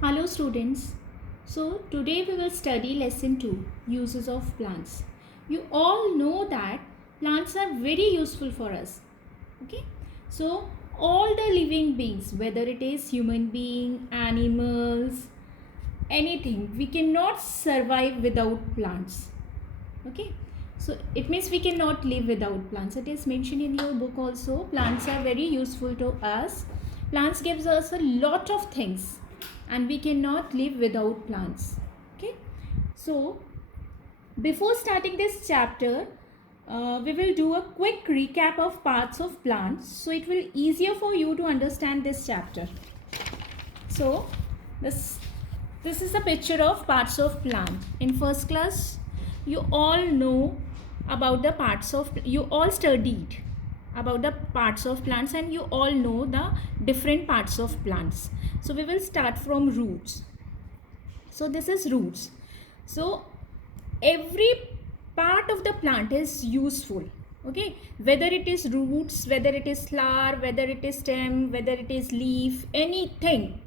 Hello students. So today we will study lesson 2, uses of plants. You all know that plants are very useful for us. Okay? So all the living beings, whether it is human being, animals, anything, we cannot survive without plants. Okay? So it means we cannot live without plants. It is mentioned in your book also. Plants are very useful to us. Plants gives us a lot of things and we cannot live without plants. Okay? So before starting this chapter, we will do a quick recap of parts of plants so it will easier for you to understand this chapter. So this is a picture of parts of plant. In first class, you all know about the parts of, you all studied about the parts of plants and you all know the different parts of plants. So we will start from roots. So this is roots. So every part of the plant is useful. Okay, whether it is roots, whether it is flower, whether it is stem, whether it is leaf, anything,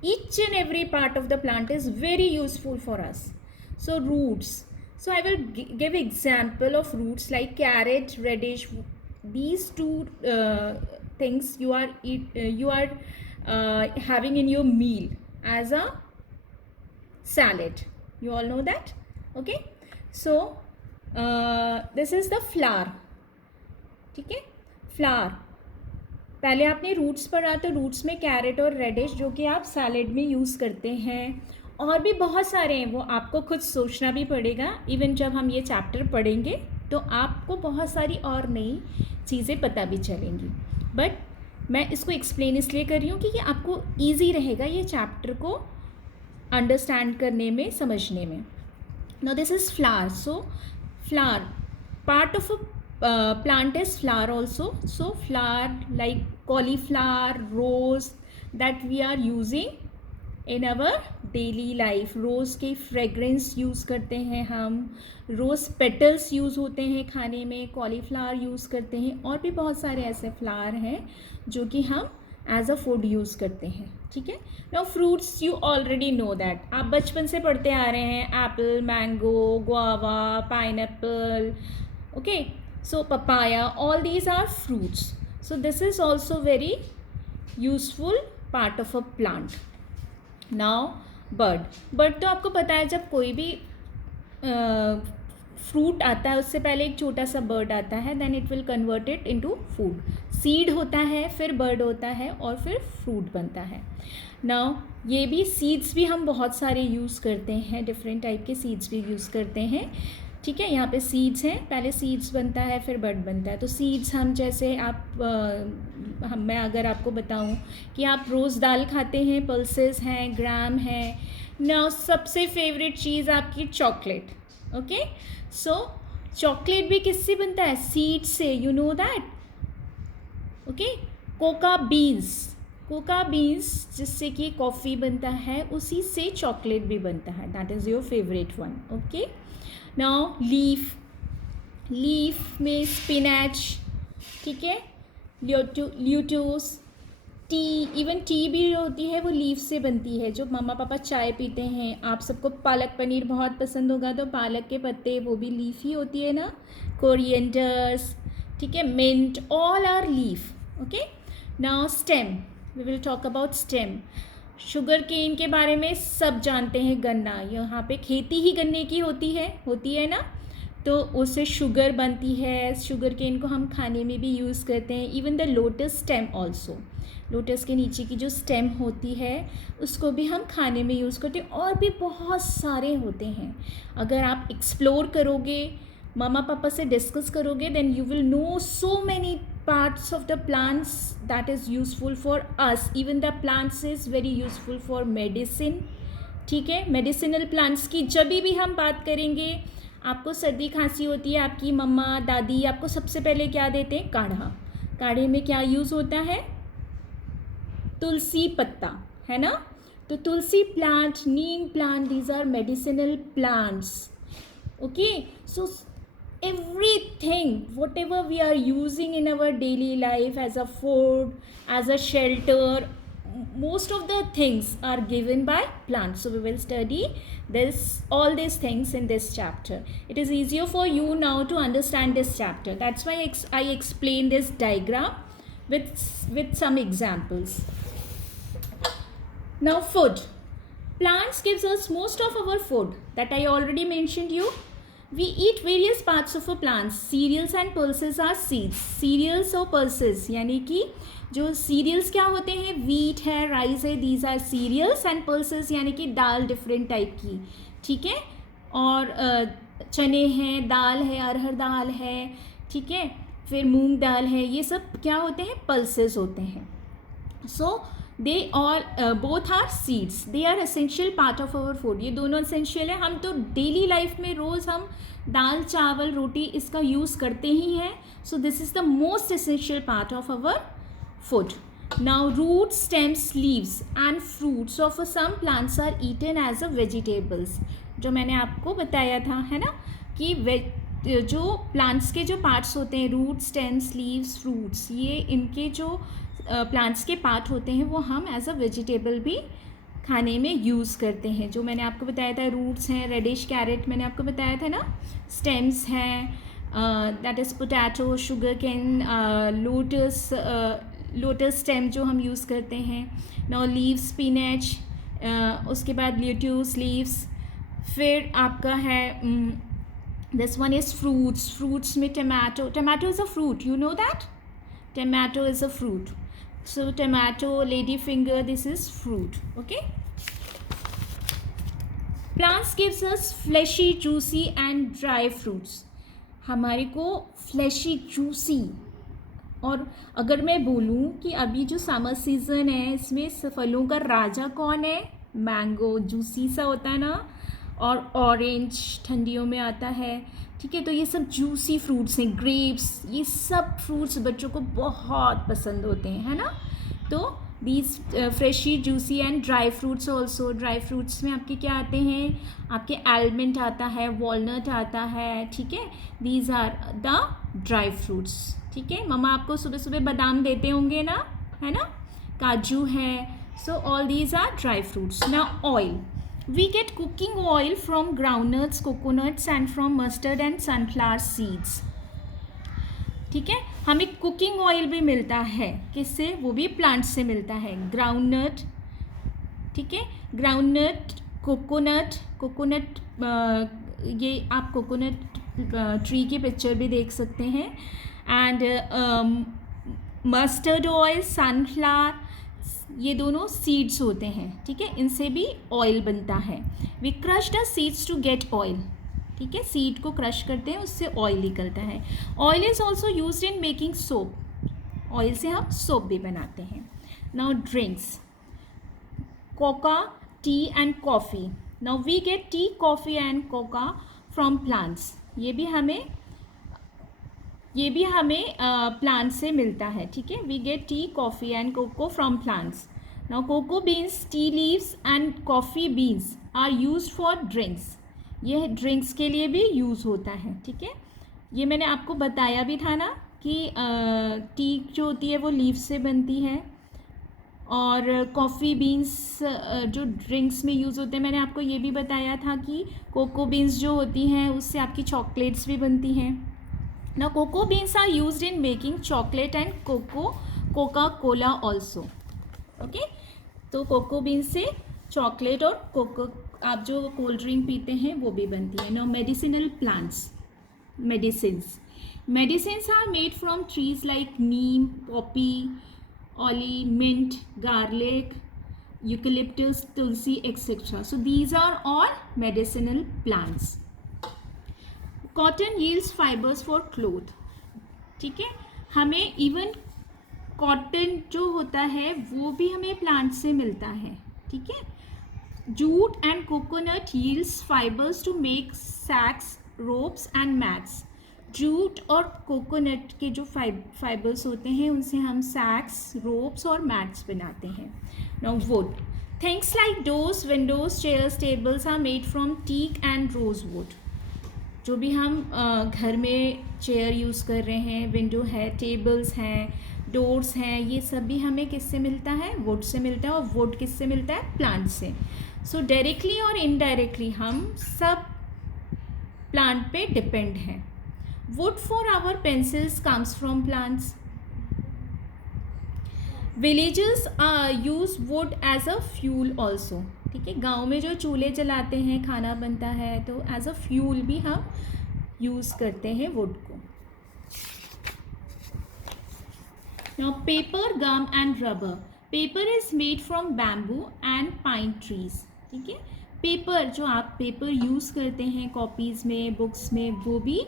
each and every part of the plant is very useful for us. So roots, so I will give example of roots like carrot, radish. These two things you are having in your meal as a salad. You all know that. Okay, so this is the flower. ठीक है, flower. पहले आपने roots पढ़ा, तो roots में carat और reddish जो कि आप सैलेड में यूज़ करते हैं, और भी बहुत सारे हैं, वो आपको खुद सोचना भी पड़ेगा. इवन जब हम ये चैप्टर पढ़ेंगे तो आपको बहुत सारी और नई चीज़ें पता भी चलेंगी. बट मैं इसको एक्सप्लेन इसलिए कर रही हूँ कि आपको ईजी रहेगा ये चैप्टर को अंडरस्टैंड करने में, समझने में. Now this is flower. So flower, part of a plant is flower also. So flower like cauliflower, rose, that we are using in our daily life. रोज़ के फ्रेगरेंस यूज़ करते हैं हम, रोज़ पेटल्स यूज़ होते हैं खाने में, कॉलीफ्लावर यूज़ करते हैं, और भी बहुत सारे ऐसे फ्लावर हैं जो कि हम एज अ फूड यूज़ करते हैं. ठीक है. Now fruits, you already know that, आप बचपन से पढ़ते आ रहे हैं. Apple, mango, guava, pineapple. Okay, so papaya, all these are fruits. So this is also very useful part of a plant. Now bird तो आपको पता है, जब कोई भी फ्रूट आता है उससे पहले एक छोटा सा बर्ड आता है, then it will convert it into food. Seed होता है, फिर बर्ड होता है, और फिर फ्रूट बनता है. नाउ ये भी सीड्स भी हम बहुत सारे यूज़ करते हैं, डिफरेंट टाइप के सीड्स भी यूज़ करते हैं. ठीक है, यहाँ पे सीड्स हैं, पहले सीड्स बनता है फिर बर्ड बनता है. तो सीड्स हम जैसे मैं अगर आपको बताऊँ कि आप रोज़ दाल खाते हैं, पल्सेस हैं, ग्राम है. नाउ सबसे फेवरेट चीज़ आपकी चॉकलेट. ओके, सो चॉकलेट भी किससे बनता है? सीड से. You know that. Okay, Coca beans जिससे कि कॉफ़ी बनता है, उसी से चॉकलेट भी बनता है. That is your favourite one. Okay. Now leaf में स्पिनच. ठीक है, ल्यूटूस. टी, इवन टी भी होती है वो लीफ से बनती है, जो मम्मा पापा चाय पीते हैं. आप सबको पालक पनीर बहुत पसंद होगा, तो पालक के पत्ते वो भी लीफ ही होती है ना. कोरिएंडर्स, ठीक है, mint, all are leaf. Okay. Now stem, we will talk about stem. Sugar cane के बारे में सब जानते हैं. गन्ना, यहाँ पे खेती ही गन्ने की होती है ना, तो उससे शुगर बनती है. शुगर केन को हम खाने में भी यूज़ करते हैं. Even the lotus stem also, lotus के नीचे की जो स्टेम होती है उसको भी हम खाने में यूज़ करते हैं. और भी बहुत सारे होते हैं. अगर आप एक्सप्लोर करोगे, मम्मा पापा से डिस्कस करोगे, then you will know so many parts of the plants that is useful for us. Even the plants is very useful for medicine. ठीक है, मेडिसिनल प्लांट्स की जब भी हम बात करेंगे, आपको सर्दी खांसी होती है, आपकी मम्मा दादी आपको सबसे पहले क्या देते हैं? काढ़ा. काढ़े में क्या यूज़ होता है? तुलसी पत्ता, है ना. तो tulsi plant, neem plant, these are medicinal plants. Okay. So everything whatever we are using in our daily life as a food, as a shelter, most of the things are given by plants. So we will study all these things in this chapter. It is easier for you now to understand this chapter. That's why I explain this diagram with some examples. Now food. Plants gives us most of our food that I already mentioned you. We eat various parts of a plant. Cereals and pulses are seeds. Cereals और pulses यानी कि जो cereals क्या होते हैं, wheat है, rice है, these are cereals, and pulses यानी कि दाल different type की, ठीक है, और चने हैं, दाल है, अरहर दाल है, ठीक है, फिर मूंग दाल है, ये सब क्या होते हैं, pulses होते हैं. So they all both are seeds. They are essential part of our food. ये दोनों essential है. हम तो daily life में रोज़ हम दाल चावल रोटी इसका यूज़ करते ही हैं. So this is the most essential part of our food. Now roots, stems, leaves and fruits of some plants are eaten as a vegetables. जो मैंने आपको बताया था, है ना, कि जो प्लांट्स के जो पार्ट्स होते हैं, रूट, स्टेम्स, लीव्स, फ्रूट्स, ये इनके जो प्लांट्स के पार्ट होते हैं वो हम एज अ वेजिटेबल भी खाने में यूज़ करते हैं. जो मैंने आपको बताया था, रूट्स हैं, रेडिश कैरेट मैंने आपको बताया था ना, स्टेम्स हैं, that is potato, sugar cane, lotus stem जो हम यूज़ करते हैं. नाउ लीव्स, स्पिनच, उसके बाद लेट्यूस लीव्स. फिर आपका है this one is fruits. Fruits में tomato. Tomato is a fruit, you know that. Tomato is a fruit. So tomato, ladyfinger, this is fruit. Okay. Plants gives us fleshy, juicy and dry fruits. हमारे को fleshy, juicy, और अगर मैं बोलूँ कि अभी जो समर सीज़न है इसमें फलों का राजा कौन है, मैंगो, जूसी सा होता है ना, और ऑरेंज ठंडियों में आता है, ठीक है. तो ये सब जूसी फ्रूट्स हैं. ग्रेप्स, ये सब फ्रूट्स बच्चों को बहुत पसंद होते हैं, है ना. तो these freshie, juicy and dry fruits also. Dry fruits में आपके क्या आते हैं, आपके आलमंड आता है, वॉलनट आता है, ठीक है. These are the dry fruits, ठीक है. मम्मा आपको सुबह सुबह बादाम देते होंगे ना, है ना, काजू है. So all these are dry fruits. Now oil. We get cooking oil from groundnuts, coconuts and from mustard and sunflower seeds. ठीक है. हमें कुकिंग ऑयल भी मिलता है, किससे, वो भी प्लांट से मिलता है. ग्राउंडनट, ठीक है, ग्राउंडनट, कोकोनट, ये आप कोकोनट ट्री की पिक्चर भी देख सकते हैं. एंड मस्टर्ड ऑयल, सनफ्लावर, ये दोनों सीड्स होते हैं, ठीक है. इनसे भी ऑयल बनता है. We crush the seeds to get oil, ठीक है. सीड को क्रश करते हैं, उससे ऑयल निकलता है. Oil is also used in making soap. Oil से हम सोप भी बनाते हैं. Now drinks. Coca, tea and coffee. Now we get tea, coffee and coca from plants. ये भी हमें प्लांट से मिलता है, ठीक है. We get tea, coffee and cocoa from plants. Now cocoa beans, tea leaves and coffee beans are used for drinks. ये drinks के लिए भी यूज़ होता है, ठीक है. ये मैंने आपको बताया भी था ना कि टी जो होती है वो लीव्स से बनती है, और कॉफ़ी बीन्स जो ड्रिंक्स में यूज़ होते हैं. मैंने आपको ये भी बताया था कि कोको बीन्स जो होती हैं उससे आपकी चॉकलेट्स भी बनती हैं. Now cocoa beans are used in making chocolate and Coca-Cola also. Okay? तो कोको बीन से चॉकलेट और कोको, आप जो कोल्ड ड्रिंक पीते हैं वो भी बनती है. Now medicinal plants, medicines are made from trees like neem, poppy, ollie, mint, garlic, eucalyptus, tulsi, etc. So these are all medicinal plants. Cotton yields fibres for cloth, ठीक है. हमें इवन कॉटन जो होता है वो भी हमें प्लांट से मिलता है, ठीक है. Jute and coconut yields fibres to make sacks, ropes and mats. Jute और कोकोनट के जो फाइबर्स होते हैं उनसे हम सैक्स, रोप्स और मैट्स बनाते हैं. Now wood. Things like doors, windows, chairs, tables are made from teak and rosewood. जो भी हम घर में चेयर यूज़ कर रहे हैं, विंडो है, टेबल्स हैं, डोर्स हैं, ये सब भी हमें किससे मिलता है? वुड से मिलता है। और वुड किससे मिलता है? प्लांट से। सो डायरेक्टली और इनडायरेक्टली हम सब प्लांट पे डिपेंड हैं। Wood for our pencils comes from plants. Villages use wood as a fuel also. ठीक है, गाँव में जो चूल्हे जलाते हैं, खाना बनता है, तो एज अ फ्यूल भी हम यूज़ करते हैं वुड को। Now paper, gum and rubber. Paper is made from bamboo and pine trees. ठीक है, पेपर, जो आप पेपर यूज़ करते हैं कॉपीज़ में, बुक्स में, वो भी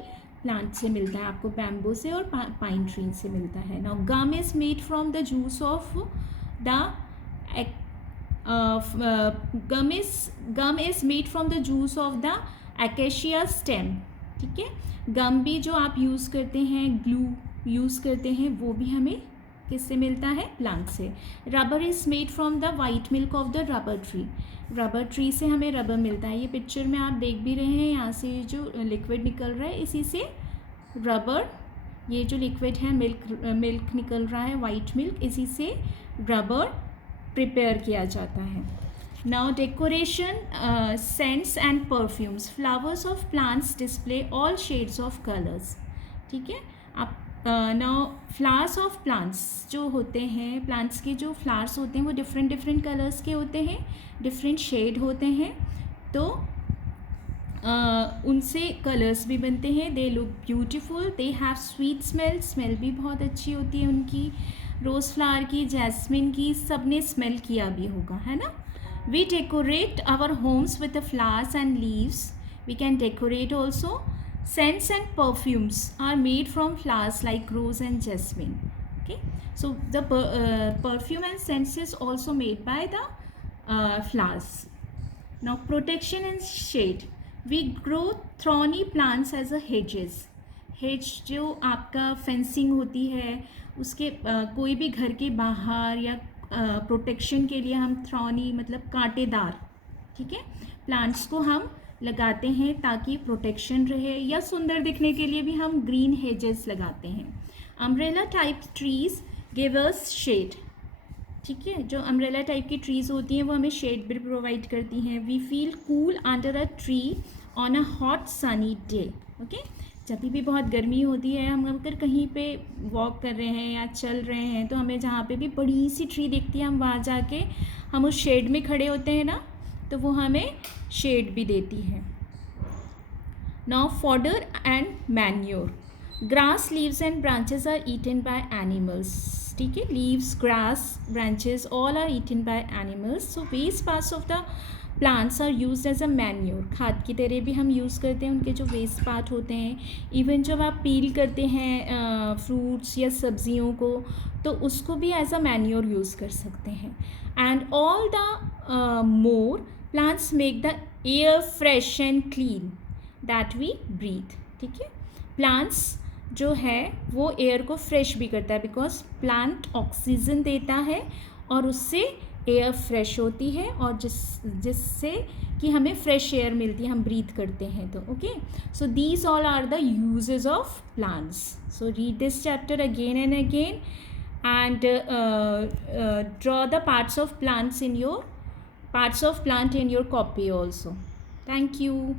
प्लांट से मिलता है आपको, बैम्बू से और पाइन ट्री से मिलता है। Now gum is made from the juice of the gum is made from the juice of the acacia stem. ठीक है, गम भी जो आप यूज़ करते हैं, ग्लू यूज़ करते हैं, वो भी हमें किससे मिलता है? प्लांट से। Rubber is made from the white milk of the rubber tree. Rubber tree से हमें रबर मिलता है। ये पिक्चर में आप देख भी रहे हैं, यहाँ से जो लिक्विड निकल रहा है, इसी से रबर, ये जो लिक्विड है, मिल्क निकल रहा है, वाइट मिल्क, इसी से रबर प्रिपेयर किया जाता है। Now decoration, scents and perfumes. Flowers of plants display all shades of colours. ठीक है, आप नाउ फ्लावर्स ऑफ प्लांट्स जो होते हैं, प्लांट्स के जो फ्लावर्स होते हैं वो डिफरेंट डिफरेंट कलर्स के होते हैं, डिफरेंट शेड होते हैं, तो उनसे कलर्स भी बनते हैं। They look beautiful, they have sweet smell, smell भी बहुत अच्छी होती है उनकी। रोज़ फ्लावर की, जैस्मिन की, सब ने स्मेल किया भी होगा, है ना। We decorate our homes with the flowers and leaves. We can decorate also. Scents and perfumes are made from flowers like rose and jasmine. Okay, so the perfume and scents is also made by the flowers. Now protection and shade. We grow thorny plants as a hedges. Hedge जो आपका fencing होती है, उसके कोई भी घर के बाहर या प्रोटेक्शन के लिए हम थ्रॉनी मतलब कांटेदार, ठीक है, प्लांट्स को हम लगाते हैं ताकि प्रोटेक्शन रहे, या सुंदर दिखने के लिए भी हम ग्रीन हेजेस लगाते हैं। Umbrella type trees give us shade. ठीक है, जो अम्ब्रेला टाइप की ट्रीज़ होती हैं वो हमें शेड भी प्रोवाइड करती हैं। We feel cool under a tree on a hot sunny day. Okay, जब भी बहुत गर्मी होती है, हम अगर कहीं पे वॉक कर रहे हैं या चल रहे हैं, तो हमें जहाँ पे भी बड़ी सी ट्री दिखती है, हम वहाँ जाके हम उस शेड में खड़े होते हैं ना, तो वो हमें शेड भी देती है। Now fodder and manure. Grass, leaves and branches are eaten by animals. ठीक है, leaves, grass, branches all are eaten by animals. So waste parts of the plants are use as a manure. खाद की तरह भी हम use करते हैं उनके जो वेस्ट पार्ट होते हैं। इवन जब आप पील करते हैं फ्रूट्स या सब्जियों को, तो उसको भी एज अ मैन्योर यूज़ कर सकते हैं। And all the more plants make the air fresh and clean that we breathe. ठीक है, प्लांट्स जो है वो एयर को फ्रेश भी करता है, बिकॉज प्लांट ऑक्सीजन देता है और उससे एयर फ्रेश होती है, और जिससे कि हमें फ्रेश एयर मिलती है, हम ब्रीथ करते हैं तो। Okay, so these all are the uses of plants. So read this chapter again and again and draw the parts of plant in your copy also. Thank you.